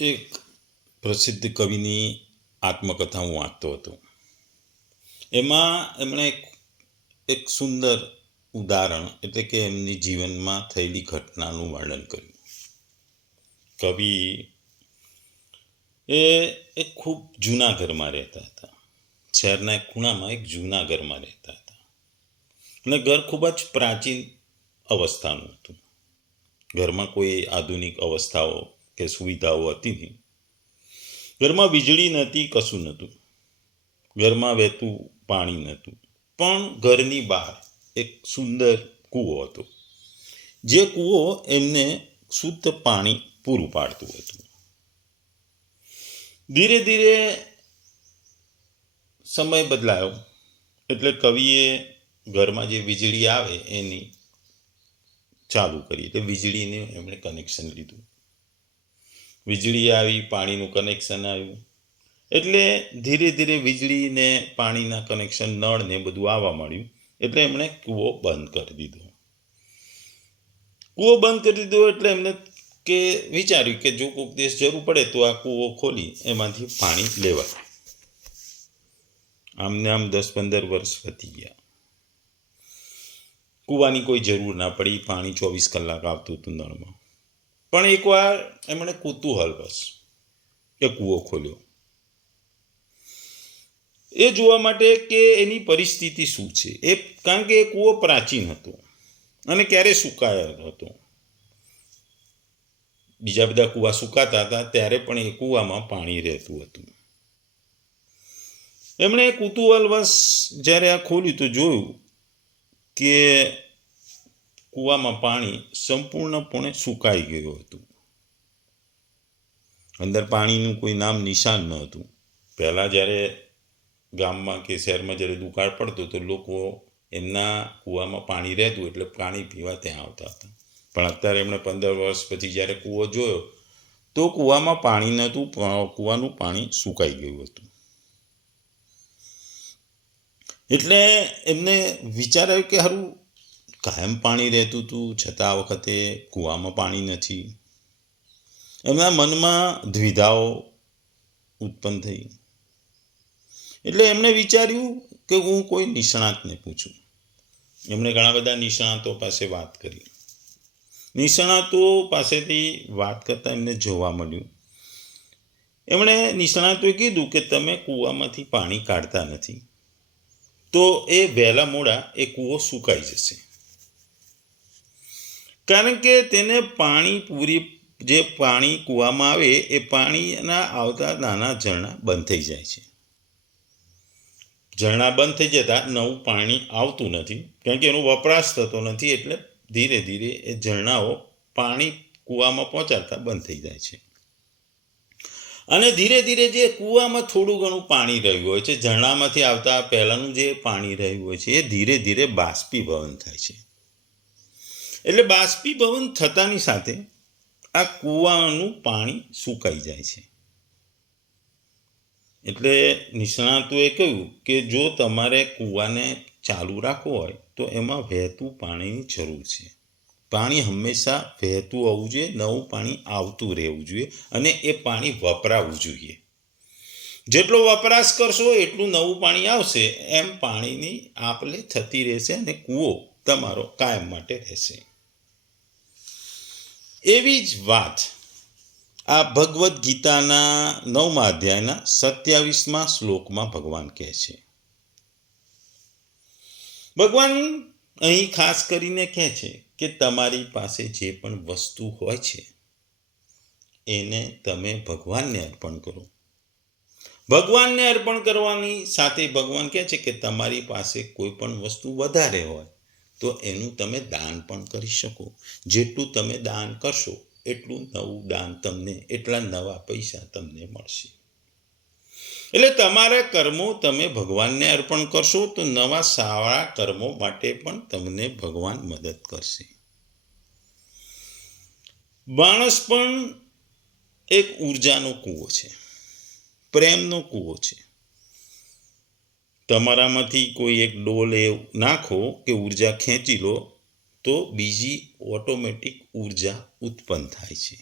એક પ્રસિદ્ધ કવિની આત્મકથા હું વાંચતો હતો. એમાં એમણે એક સુંદર ઉદાહરણ એટલે કે એમની જીવનમાં થયેલી ઘટનાનું વર્ણન કર્યું. કવિ એક ખૂબ જૂના ઘરમાં રહેતા હતા. શહેરના એક ખૂણામાં એક જૂના ઘરમાં રહેતા હતા અને ઘર ખૂબ જ પ્રાચીન અવસ્થાનું હતું. ઘરમાં કોઈ આધુનિક અવસ્થાઓ કે સુવિધાઓ હતી નહીં. ઘરમાં વીજળી નહોતી, કશું નહોતું. ઘરમાં વહેતું પાણી નહોતું. પણ ઘરની બહાર એક સુંદર કૂવો હતો, જે કૂવો એમને શુદ્ધ પાણી પૂરું પાડતું હતું. ધીરે ધીરે સમય બદલાયો એટલે કવિએ ઘરમાં જે વીજળી આવે એની ચાલુ કરી. એટલે વીજળીને એમણે કનેક્શન લીધું. વીજળી આવી, પાણીનું કનેક્શન આવ્યું. એટલે ધીરે ધીરે વીજળીને પાણીના કનેક્શન, નળ ને બધું આવવા માંડ્યું. એટલે એમણે કૂવો બંધ કરી દીધો. કૂવો બંધ કરી દીધો એટલે એમને વિચાર્યું કે જો કોઈક દિવસ જરૂર પડે તો આ કૂવો ખોલી એમાંથી પાણી લેવાય. આમને આમ 10-15 વર્ષ વીતી ગયા. કૂવાની કોઈ જરૂર ના પડી. પાણી 24 કલાક આવતું હતું નળમાં. પણ એકવાર એમણે કુતૂહલવશ એ કૂવો ખોલ્યો, એ જોવા માટે કે એની પરિસ્થિતિ શું છે. કારણ કે એ કૂવો પ્રાચીન હતો અને ક્યારે સુકાયો હતો. બીજા બધા કૂવા સુકાતા હતા ત્યારે પણ એ કૂવામાં પાણી રહેતું હતું. એમણે કુતૂહલવશ જ્યારે આ ખોલ્યું તો જોયું કે કૂવામાં પાણી સંપૂર્ણપણે સુકાઈ ગયું હતું. અંદર પાણીનું કોઈ નામ નિશાન ન હતું. પહેલાં જ્યારે ગામમાં કે શહેરમાં જ્યારે દુકાળ પડતો તો લોકો એમના કૂવામાં પાણી રહેતું એટલે પાણી પીવા ત્યાં આવતા હતા. પણ અત્યારે એમણે 15 વર્ષ પછી જ્યારે કૂવો જોયો તો કૂવામાં પાણી નહોતું. કૂવાનું પાણી સુકાઈ ગયું હતું. એટલે એમને વિચાર આવ્યો કે સારું, કાયમ પાણી રહેતું હતું છતાં આ વખતે કૂવામાં પાણી નથી. એમના મનમાં દ્વિધાઓ ઉત્પન્ન થઈ. એટલે એમણે વિચાર્યું કે હું કોઈ નિષ્ણાતને પૂછું. એમણે ઘણા બધા નિષ્ણાતો પાસે વાત કરી. નિષ્ણાતો પાસેથી વાત કરતાં એમને જોવા મળ્યું. એમણે નિષ્ણાતોએ કીધું કે તમે કૂવામાંથી પાણી કાઢતા નથી તો એ વહેલા મોડા એ કૂવો સુકાઈ જશે. કારણ કે તેને જે પાણી કૂવામાં આવે એ પાણીના આવતા નાના ઝરણા બંધ થઈ જાય છે. ઝરણા બંધ થઈ જતાં નવું પાણી આવતું નથી, કારણ કે એનો વપરાશ થતો નથી. એટલે ધીરે ધીરે એ ઝરણાઓ પાણી કૂવામાં પહોંચાડતા બંધ થઈ જાય છે. અને ધીરે ધીરે જે કૂવામાં થોડું ઘણું પાણી રહ્યું હોય છે, ઝરણામાંથી આવતા પહેલાંનું જે પાણી રહ્યું હોય છે, એ ધીરે ધીરે બાષ્પીભવન થાય છે. એટલે બાષ્પીભવન થતાની સાથે આ કૂવાનું પાણી સુકાઈ જાય છે. એટલે નિષ્ણાતોએ કહ્યું કે જો તમારે કૂવાને ચાલુ રાખવો હોય તો એમાં વહેતું પાણીની જરૂર છે. પાણી હંમેશા વહેતું હોવું જોઈએ, નવું પાણી આવતું રહેવું જોઈએ અને એ પાણી વપરાવું જોઈએ. જેટલો વપરાશ કરશો એટલું નવું પાણી આવશે, એમ પાણીની આપ-લે થતી રહેશે અને કૂવો તમારો કાયમ માટે રહેશે. એવી જ વાત આ ભગવદ્ ગીતાના 9મા અધ્યાયના 27મા શ્લોકમાં ભગવાન કહે છે. ભગવાન અહીં ખાસ કરીને કહે છે કે તમારી પાસે જે પણ વસ્તુ હોય છે એને તમે ભગવાનને અર્પણ કરો. ભગવાનને અર્પણ કરવાની સાથે ભગવાન કહે છે કે તમારી પાસે કોઈ પણ વસ્તુ વધારે હોય તો એનું તમે દાન પણ કરી શકો. જેટલું તમે દાન કરશો એટલું નવું દાન તમને, એટલા નવા પૈસા તમને મળશે. એટલે તમારા કર્મો તમે ભગવાનને અર્પણ કરશો તો નવા સારા કર્મો માટે પણ તમને ભગવાન મદદ કરશે. માણસ પણ એક ઉર્જાનો કૂવો છે, પ્રેમનો કૂવો છે. તમારામાંથી કોઈ એક ડોલ નાખો કે ઉર્જા ખેંચી લો તો બીજી ઓટોમેટિક ઉર્જા ઉત્પન્ન થાય છે.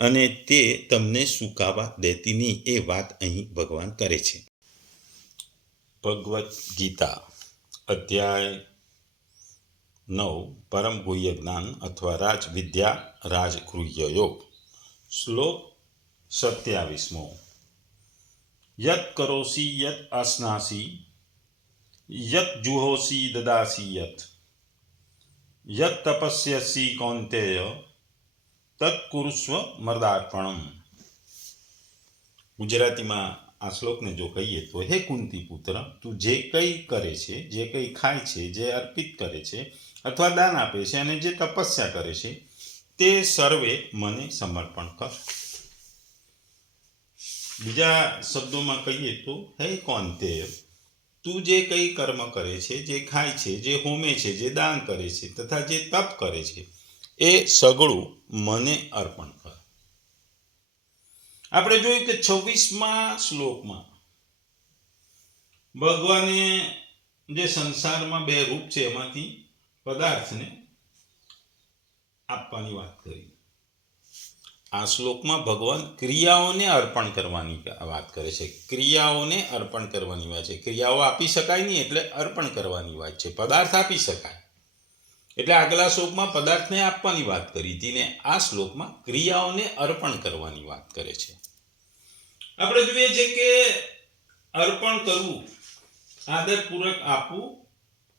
અને તે તમને સુકાવા દેતી નહીં, એ વાત અહીં ભગવાન કરે છે. ભગવદ્ ગીતા અધ્યાય 9 પરમ ગુહ્ય જ્ઞાન અથવા રાજવિદ્યા રાજગૃહ્ય યોગ. શ્લોક 27મો. યત કરોસી યત અશ્નાસી યત જુહોસી દદાસી યત તપસ્યસી કૌંતેય તત્ કુરુસ્વ મર્દાર્પણમ. ગુજરાતીમાં આ શ્લોકને જો કહીએ તો, હે કુંતી પુત્ર, તું જે કંઈ કરે છે, જે કંઈ ખાય છે, જે અર્પિત કરે છે અથવા દાન આપે છે અને જે તપસ્યા કરે છે, તે સર્વે મને સમર્પણ કર. બીજા શબ્દોમાં કહીએ તો, હે કૌંતેય, તું જે કંઈ કર્મ કરે છે, જે ખાય છે, જે હોમે છે, જે દાન કરે છે તથા જે તપ કરે છે, એ સગળું મને અર્પણ કર. આપણે જોયું કે 26મા શ્લોકમાં ભગવાને જે સંસારમાં બે રૂપ છે એમાંથી પદાર્થને આપવાની વાત કરી. આ શ્લોકમાં ભગવાન ક્રિયાઓને અર્પણ કરવાની વાત કરે છે. ક્રિયાઓને અર્પણ કરવાની વાત છે. ક્રિયાઓ આપી શકાય નહીં એટલે અર્પણ કરવાની વાત છે. પદાર્થ આપી શકાય એટલે આગલા શ્લોકમાં પદાર્થને આપવાની વાત કરી હતી ને આ શ્લોકમાં ક્રિયાઓને અર્પણ કરવાની વાત કરે છે. આપણે જોઈએ છે કે અર્પણ કરવું, આદરપૂર્વક આપવું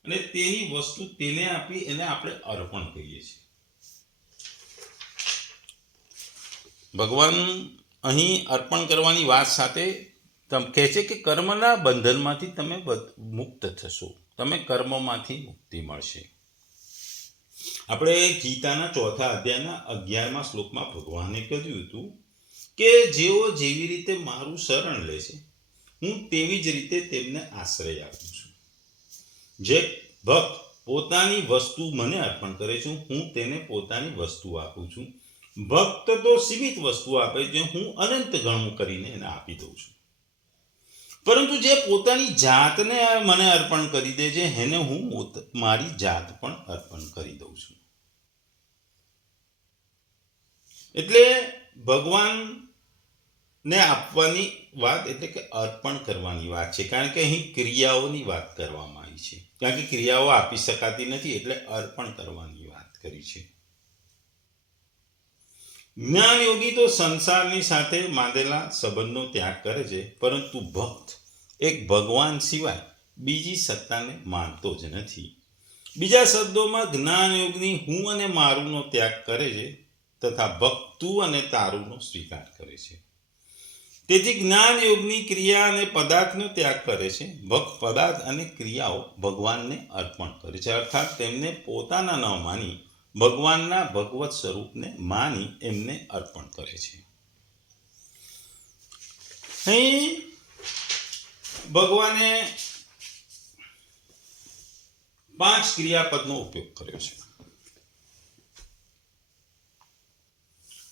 અને તેની વસ્તુ તેને આપી એને આપણે અર્પણ કહીએ છીએ. ભગવાન અહીં અર્પણ કરવાની વાત સાથે કહે છે કે કર્મના બંધનમાંથી તમે મુક્ત થશો, તમે કર્મમાંથી મુક્તિ મળશે. આપણે ગીતાના 4થા અધ્યાયના 11મા શ્લોકમાં ભગવાને કહ્યું હતું કે જેઓ જેવી રીતે મારું શરણ લે છે, હું તેવી જ રીતે તેમને આશ્રય આપું છું. જે ભક્ત પોતાની વસ્તુ મને અર્પણ કરે છે, હું તેને પોતાની વસ્તુ આપું છું. ભક્ત તો સીમિત વસ્તુ આપે છે, હું અનંત ગણું કરીને એને આપી દઉં છું. પરંતુ જે પોતાની જાતને મને અર્પણ કરી દે છે, એને હું મારી જાત પણ અર્પણ કરી દઉં છું. એટલે ભગવાનને આપવાની વાત એટલે કે અર્પણ કરવાની વાત છે. કારણ કે અહીં ક્રિયાઓની વાત કરવામાં આવી છે. કારણ કે ક્રિયાઓ આપી શકાતી નથી એટલે અર્પણ કરવાની વાત કરી છે. જ્ઞાન યોગી તો સંસારની સાથે માંદેલા સંબંધનો ત્યાગ કરે છે, પરંતુ ભક્ત એક ભગવાન સિવાય બીજી સત્તાને માનતો જ નથી. બીજા શબ્દોમાં જ્ઞાન યોગની હું અને મારુંનો ત્યાગ કરે છે તથા ભક્ત તું અને તારુંનો સ્વીકાર કરે છે. તેથી જ્ઞાન યોગની ક્રિયા અને પદાર્થનો ત્યાગ કરે છે. ભક્ત પદાર્થ અને ક્રિયાઓ ભગવાનને અર્પણ કરે છે, અર્થાત તેમને પોતાના ન માની ભગવાનના ભગવત સ્વરૂપને માની એમને અર્પણ કરે છે. અહીં ભગવાને 5 ક્રિયાપદનો ઉપયોગ કર્યો છે.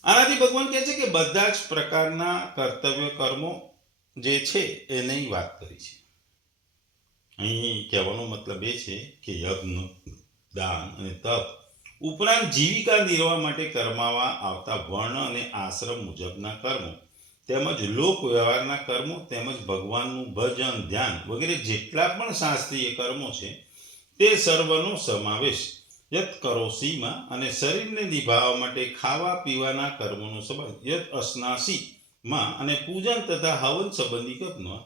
આનાથી ભગવાન કહે છે કે બધા જ પ્રકારના કર્તવ્ય કર્મો જે છે એની વાત કરી છે. અહીં કહેવાનો મતલબ એ છે કે યજ્ઞ, દાન અને તપ ઉપરાંત જીવિકા નિર્વાહ માટે કરવામાં આવતા વર્ણ અને આશ્રમ મુજબના કર્મો તેમજ લોક વ્યવહારના કર્મો તેમજ ભગવાનનું ભજન, ધ્યાન વગેરે જેટલા પણ શાસ્ત્રીય કર્મો છે તે સર્વનો સમાવેશ યત કરોસીમાં અને શરીરને નિભાવવા માટે ખાવા પીવાના કર્મોનો સંબંધ યત અશ્નાસીમાં અને પૂજન તથા હવન સંબંધી કર્મમાં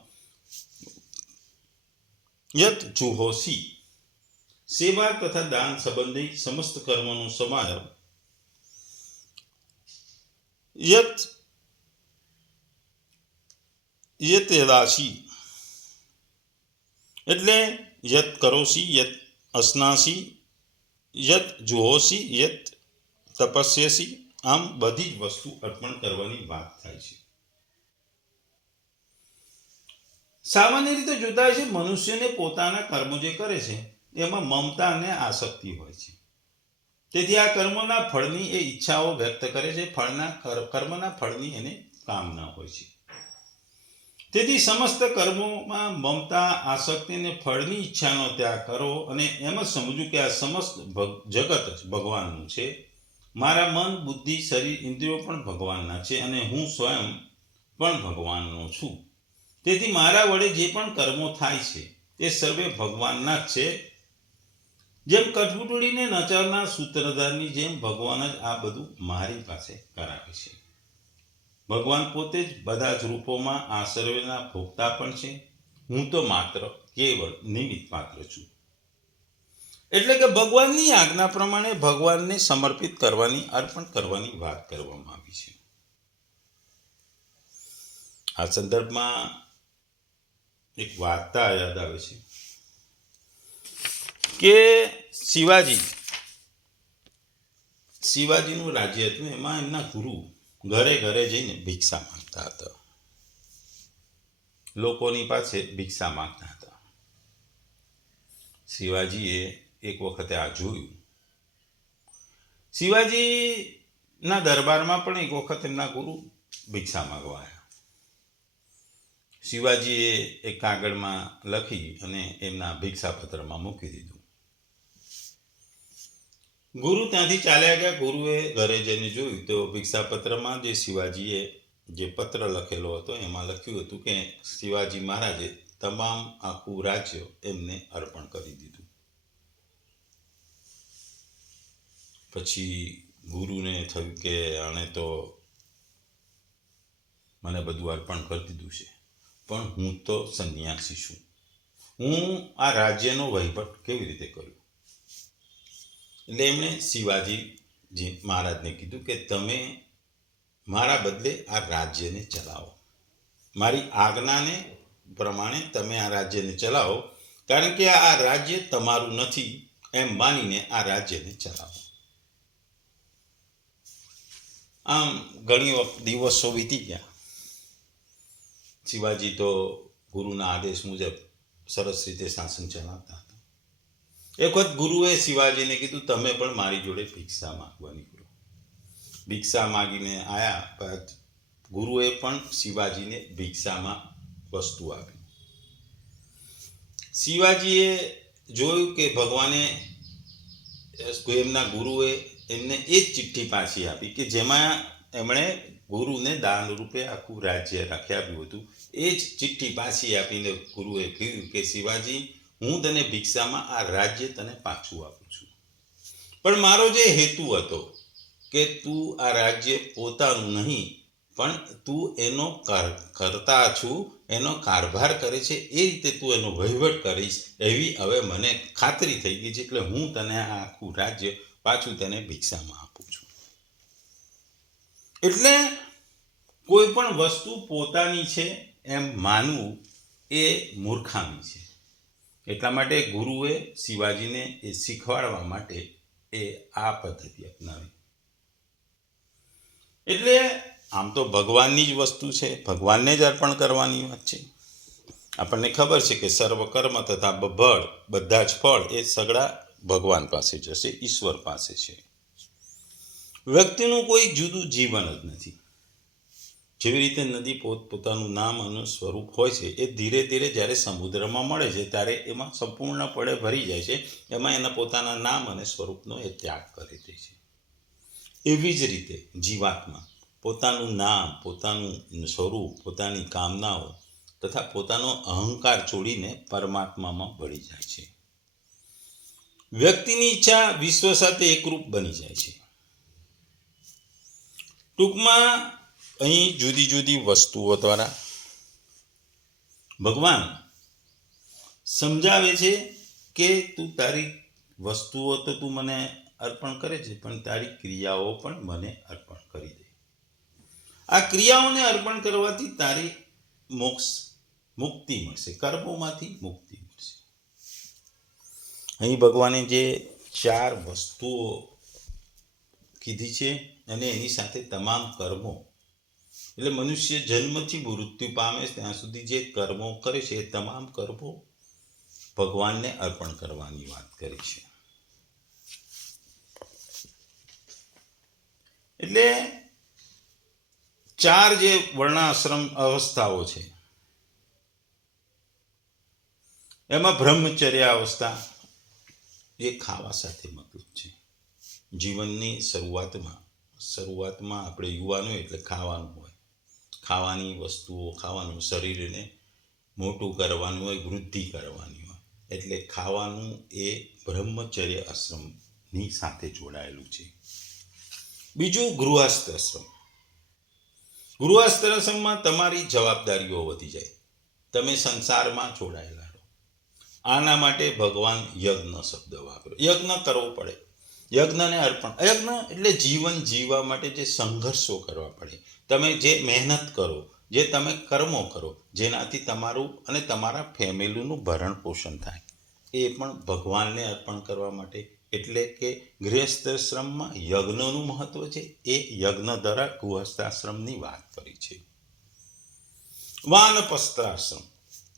યત જુહોસી સેવા તથા દાન સંબંધી સમસ્ત કર્મોનો સમાવેશ યત યદાસી એટલે યત કરોસી, યત અશ્નાસી, યત જુહોસી, યત તપસ્યસી, આમ બધી જ વસ્તુ અર્પણ કરવાની વાત થાય છે. સામાન્ય રીતે જોતા હોય છે મનુષ્યને પોતાના કર્મો જે કરે છે એમાં મમતા અને આસક્તિ હોય છે. તેથી આ કર્મોના ફળની એ ઈચ્છાઓ વ્યક્ત કરે છે. કર્મના ફળની એને કામના હોય છે. તેથી સમસ્ત કર્મોમાં મમતા, આસક્તિ અને ફળની ઈચ્છાનો ત્યાગ કરો અને એમ જ સમજવું કે આ સમસ્ત જગત જ ભગવાનનું છે મારા મન, બુદ્ધિ, શરીર, ઇન્દ્રિયો પણ ભગવાનના છે અને હું સ્વયં પણ ભગવાનનો છું. તેથી મારા વડે જે પણ કર્મો થાય છે તે સર્વે ભગવાનના જ છે. જેમ કઠપૂતળીને નચાવનાર સૂત્રધારની જેમ ભગવાન જ આ બધું મારી પાસે કરાવે છે. ભગવાન પોતે જ બધા જ રૂપોમાં આ સર્વેના ભોગતા પણ છે. હું તો માત્ર કેવળ નિમિત્ત માત્ર છું. એટલે કે ભગવાનની આજ્ઞા પ્રમાણે ભગવાનને સમર્પિત કરવાની, અર્પણ કરવાની વાત કરવામાં આવી છે. આ સંદર્ભમાં એક વાર્તા યાદ આવે છે કે શિવાજીનું રાજ્ય હતું. એમાં એમના ગુરુ ઘરે ઘરે જઈને ભિક્ષા માંગતા હતા, લોકોની પાસે ભિક્ષા માંગતા હતા. શિવાજીએ એક વખતે આ જોયું. શિવાજીના દરબારમાં પણ એક વખત એમના ગુરુ ભિક્ષા માંગવા આવ્યા. શિવાજીએ એક કાગળમાં લખી અને એમના ભિક્ષાપત્રમાં મૂકી દીધું. ગુરુ ત્યાંથી ચાલ્યા ગયા. ગુરુએ ઘરે જઈને જોયું તો ભિક્ષાપત્રમાં જે શિવાજીએ જે પત્ર લખેલો હતો એમાં લખ્યું હતું કે શિવાજી મહારાજે તમામ આખું રાજ્ય એમને અર્પણ કરી દીધું. પછી ગુરુને થયું કે આણે તો મને બધું અર્પણ કરી દીધું છે, પણ હું તો સંન્યાસી છું. હું આ રાજ્યનો વહીવટ કેવી રીતે કરું? એટલે એમણે શિવાજી મહારાજને કીધું કે તમે મારા બદલે આ રાજ્યને ચલાવો. મારી આજ્ઞાને પ્રમાણે તમે આ રાજ્યને ચલાવો, કારણ કે આ રાજ્ય તમારું નથી એમ માનીને આ રાજ્યને ચલાવો. આમ ઘણી દિવસો વીતી ગયા. શિવાજી તો ગુરુના આદેશ મુજબ સરસ રીતે શાસન ચલાવતા હતા. એક વખત ગુરુએ શિવાજીને કીધું તમે પણ મારી જોડે ભિક્ષા માંગવા નીકળો. ભિક્ષા માંગીને આવ્યા બાદ ગુરુએ પણ શિવાજીને ભિક્ષામાં વસ્તુ આપી. શિવાજીએ જોયું કે ભગવાને એમના ગુરુએ એમને એ જ ચિઠ્ઠી પાછી આપી કે જેમાં એમણે ગુરુને દાન રૂપે આખું રાજ્ય રાખી આપ્યું હતું. એ જ ચિઠ્ઠી પાછી આપીને ગુરુએ કહ્યું કે શિવાજી, હું તને ભિક્ષામાં આ રાજ્ય તને પાછું આપું છું, પણ મારો જે હેતુ હતો કે તું આ રાજ્ય પોતાનું નહીં પણ તું એનો કરતા છું, એનો કારભાર કરે છે, એ રીતે તું એનો વહીવટ કરીશ એવી હવે મને ખાતરી થઈ ગઈ છે. એટલે હું તને આ આખું રાજ્ય પાછું તને ભિક્ષામાં આપું છું. એટલે કોઈ પણ વસ્તુ પોતાની છે એમ માનવું એ મૂર્ખામી છે. એટલા માટે ગુરુએ શિવાજીને એ શીખવાડવા માટે એ આ પદ્ધતિ અપનાવી. એટલે આમ તો ભગવાનની જ વસ્તુ છે, ભગવાનને જ અર્પણ કરવાની વાત છે. આપણને ખબર છે કે સર્વ કર્મ તથા બળ, બધા જ ફળ એ સગળા ભગવાન પાસે જશે, ઈશ્વર પાસે છે. વ્યક્તિનું કોઈ જુદું જીવન જ નથી. જેવી રીતે નદી પોતાનું નામ અને સ્વરૂપ હોય છે, એ ધીરે ધીરે જ્યારે સમુદ્રમાં મળે છે ત્યારે એમાં સંપૂર્ણપણે ભરી જાય છે. એમાં એના પોતાના નામ અને સ્વરૂપનો એ ત્યાગ કરી દે છે. એવી જ રીતે જીવાત્મા પોતાનું નામ, પોતાનું સ્વરૂપ, પોતાની કામનાઓ તથા પોતાનો અહંકાર છોડીને પરમાત્મામાં ભળી જાય છે. વ્યક્તિની ઈચ્છા વિશ્વ સાથે એકરૂપ બની જાય છે. ટૂંકમાં અહીં જુદી જુદી વસ્તુઓ દ્વારા ભગવાન સમજાવે છે કે તું તારી વસ્તુઓ તો તું મને અર્પણ કરે છે, પણ તારી ક્રિયાઓ પણ મને અર્પણ કરી દે. આ ક્રિયાઓને અર્પણ કરવાથી તારી મુક્તિ મળશે, કર્મોમાંથી મુક્તિ મળશે. અહીં ભગવાને જે 4 વસ્તુઓ કીધી છે અને એની સાથે તમામ કર્મો, એટલે મનુષ્ય જન્મથી મૃત્યુ પામે ત્યાં સુધી જે કર્મો કરે છે એ તમામ કર્મો ભગવાનને અર્પણ કરવાની વાત કરી છે. એટલે 4 જે વર્ણાશ્રમ અવસ્થાઓ છે એમાં બ્રહ્મચર્ય અવસ્થા એ ખાવા સાથે મતલબ છે. જીવનની શરૂઆતમાં આપણે યુવાનો એટલે ખાવાનું હોય, ખાવાની વસ્તુઓ ખાવાનું, શરીરને મોટું કરવાનું હોય, વૃદ્ધિ કરવાની હોય, એટલે ખાવાનું એ બ્રહ્મચર્ય આશ્રમની સાથે જોડાયેલું છે. બીજું ગૃહસ્થ આશ્રમ. ગૃહસ્થ આશ્રમમાં તમારી જવાબદારીઓ વધી જાય, તમે સંસારમાં જોડાયેલા રહો. આના માટે ભગવાન યજ્ઞ શબ્દ વાપર્યો. યજ્ઞ કરવો પડે, યજ્ઞને અર્પણ. યજ્ઞ એટલે જીવન જીવવા માટે જે સંઘર્ષો કરવા પડે, તમે જે મહેનત કરો, જે તમે કર્મો કરો, જેનાથી તમારું અને તમારા ફેમિલીનું ભરણ પોષણ થાય, એ પણ ભગવાનને અર્પણ કરવા માટે. એટલે કે ગૃહસ્થાશ્રમમાં યજ્ઞનું મહત્વ છે. એ યજ્ઞ દ્વારા ગૃહસ્થાશ્રમની વાત કરી છે. વાનપ્રસ્થાશ્રમ.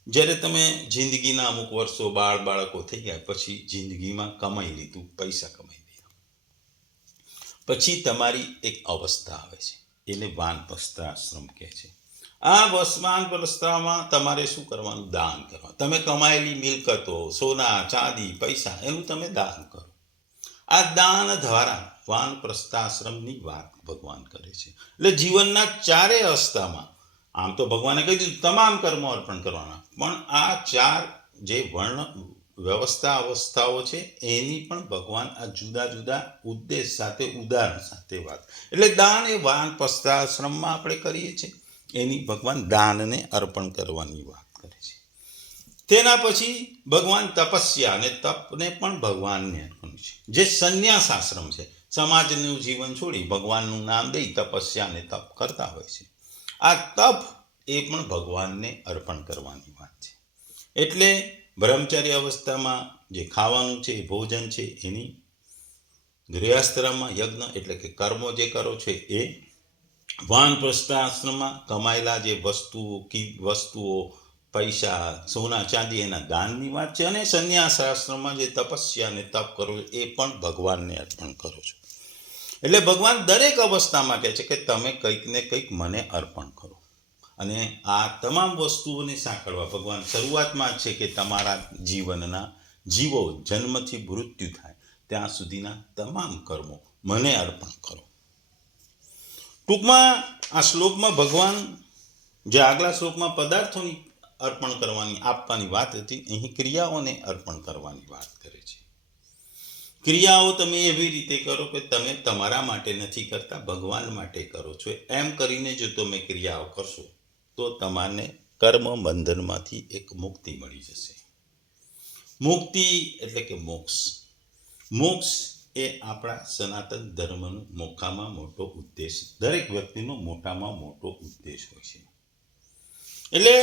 જ્યારે તમે જિંદગીના અમુક વર્ષો બાળકો થઈ ગયા પછી જિંદગીમાં કમાઈ લીધું, પૈસા કમાઈ લીધા, પછી તમારી એક અવસ્થા આવે છે, એને વાનપ્રસ્થાશ્રમ કહે છે. આ વાનપ્રસ્થામાં તમારે શું કરવાનું? દાન કરવાનું. તમે કમાયેલી મિલકતો, સોના ચાંદી પૈસા, એનું તમે દાન કરો. આ દાન દ્વારા વાનપ્રસ્થાશ્રમની વાત ભગવાન કરે છે. એટલે જીવનના ચારેય અવસ્થામાં, આમ તો ભગવાને કહી દીધું તમામ કર્મો અર્પણ કરવાના, પણ આ ચાર જે અવસ્થાઓ છે એની પણ ભગવાન આ જુદા જુદા ઉદ્દેશ સાથે, ઉદાહરણ સાથે વાત. એટલે દાન એ વાનપ્રસ્થાશ્રમમાં આપણે કરીએ છીએ, એની ભગવાન દાનને અર્પણ કરવાની વાત કરે છે. તેના પછી ભગવાન તપસ્યા અને તપને પણ ભગવાનને અર્પણ છે. જે સંન્યાસ આશ્રમ છે, સમાજનું જીવન છોડી ભગવાનનું નામ દઈ તપસ્યા અને તપ કરતા હોય છે. આ તપ એ પણ ભગવાનને અર્પણ કરવાની વાત છે. એટલે બ્રહ્મચર્ય અવસ્થામાં જે ખાવાનું છે, ભોજન છે, એની ગૃહસ્થાશ્રમમાં યજ્ઞ એટલે કે કર્મો જે કરો છો એ, વાનપ્રસ્થાશ્રમમાં કમાયેલા જે વસ્તુઓ પૈસા સોના ચાંદી એના દાનની વાત છે. અને સંન્યાસ આશ્રમમાં જે તપસ્યા અને તપ કરો એ પણ ભગવાનને અર્પણ કરો છો. એટલે ભગવાન દરેક અવસ્થામાં કહે છે કે તમે કંઈક ને કંઈક મને અર્પણ કરો. અને આ તમામ વસ્તુઓને સાંકળવા ભગવાન શરૂઆતમાં છે કે તમારા જીવનના જીવો જન્મથી મૃત્યુ થાય ત્યાં સુધીના તમામ કર્મો મને અર્પણ કરો. ટૂંકમાં આ શ્લોકમાં ભગવાન જે આગલા શ્લોકમાં પદાર્થોની અર્પણ કરવાની આપવાની વાત હતી, અહીં ક્રિયાઓને અર્પણ કરવાની વાત કરે છે. ક્રિયાઓ તમે એવી રીતે કરો કે તમે તમારા માટે નથી કરતા, ભગવાન માટે કરો છો. એમ કરીને જો તમે ક્રિયાઓ કરશો તો તમારે કર્મ બંધનમાંથી એક મુક્તિ મળી જશે. મુક્તિ એટલે કે મોક્ષ. મોક્ષ એ આપણા સનાતન ધર્મનો મોટામાં મોટો ઉદ્દેશ, દરેક વ્યક્તિનો મોટામાં મોટો ઉદ્દેશ હોય છે. એટલે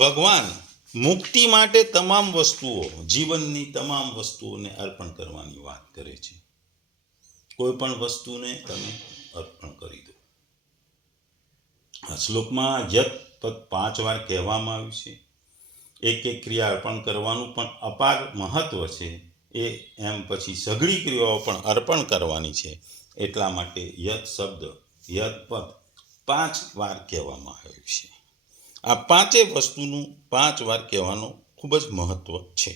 ભગવાન મુક્તિ માટે તમામ વસ્તુઓ, જીવનની તમામ વસ્તુઓને અર્પણ કરવાની વાત કરે છે. કોઈ પણ વસ્તુને તમે અર્પણ કરી દો. આ શ્લોકમાં યત પદ 5 વાર કહેવામાં આવ્યું છે. એક ક્રિયા અર્પણ કરવાનું પણ અપાર મહત્વ છે. એ એમ પછી સઘળી ક્રિયાઓ પણ અર્પણ કરવાની છે. એટલા માટે યત શબ્દ, યત પદ 5 વાર કહેવામાં આવ્યું છે. આ પાંચે વસ્તુનું 5 વાર કહેવાનું ખૂબ જ મહત્વ છે.